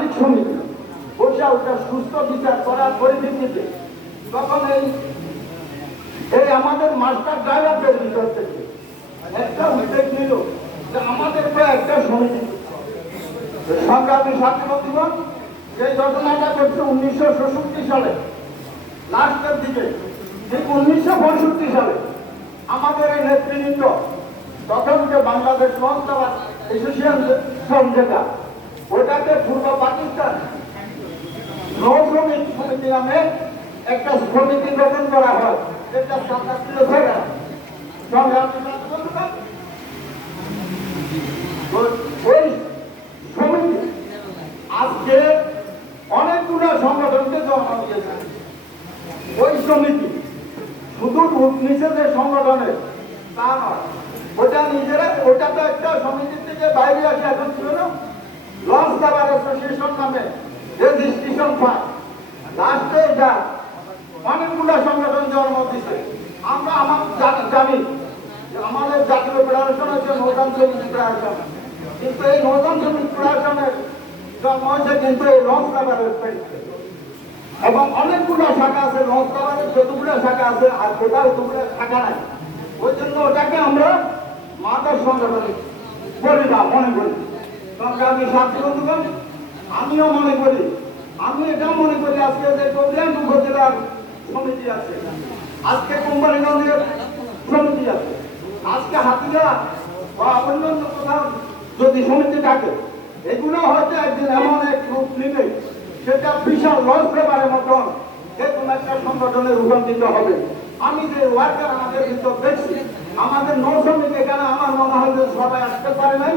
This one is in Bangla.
মালিক সমিতি বসে ওটা সুস্থ বিচার করার পরিপ্রেক্ষিতে তখন এই এই আমাদের মাস্টার ড্রাইভারদের ভিতর থেকে একটা উদ্যোগ নিল যে আমাদের তো একটা সমিতি। সংগ্রামী সাথী বন্ধুগণ সেই ঘটনাটা করছে উনিশশো ষষট্টি সালে, লাস্টের দিকে, ঠিক উনিশশো পঁয়ষট্টি সালে আমাদের এই নেতৃবৃন্দ তখন যে বাংলাদেশ চালার এসোসিয়েশন যেটা ওটাকে পূর্ব পাকিস্তান নৌ শ্রমিক সমিতি নামে একটা সমিতি গঠন করা হয়। ওই- সমিতি আজকে অনেকগুলো সংগঠনকে জমা দিয়েছে। ওই সমিতি শুধু যে সংগঠনের তা নয়, ওটা নিজেরা ওটা তো একটা সমিতির থেকে বাইরে আসে, এখন ছিল না। লঞ্চ দাবার অ্যাসোসিয়েশন নামে রেজিস্ট্রেশন এটা অনেকগুলো সংগঠন জন্ম দিছে। আমরা আমার জানি আমাদের জাতীয় ফেডারেশন হচ্ছে নৌযান শ্রমিক ফেডারেশন কিন্তু এই নৌযান শ্রমিক ফেডারেশনের জন্ম হয়েছে কিন্তু এই লঞ্চ দাবারের এবং অনেকগুলো শাখা আছে লঙ্কাবাদের যতগুলো শাখা আছে, আর কোথাও অতগুলো শাখা নাই। ওই জন্য ওটাকে আমরা মাতার সংগঠন বলি না মনে করি। তবে আমি সাথী বন্ধুগণ, আমিও মনে করি আমি এটা মনে করি আজকে যে কল্যাণ উপজেলার সমিতি আছে। আজকে কোম্পানিগঞ্জের সমিতি আছে। আজকে হাতিয়া বা অন্যান্য কোথাও যদি সমিতি থাকে, এগুলো হয়তো একদিন এমন এক রূপ নিবে, সেটা বিশাল লস পেপারের মতন যে কোনো একটা সংগঠনে রূপান্তরিত হবে। আমি যে ওয়ার্কার আমাদের ভিতর দেখছি, আমাদের নৌ শ্রমিক এখানে আমার মনে হয় যে সবাই আসতে পারে নাই।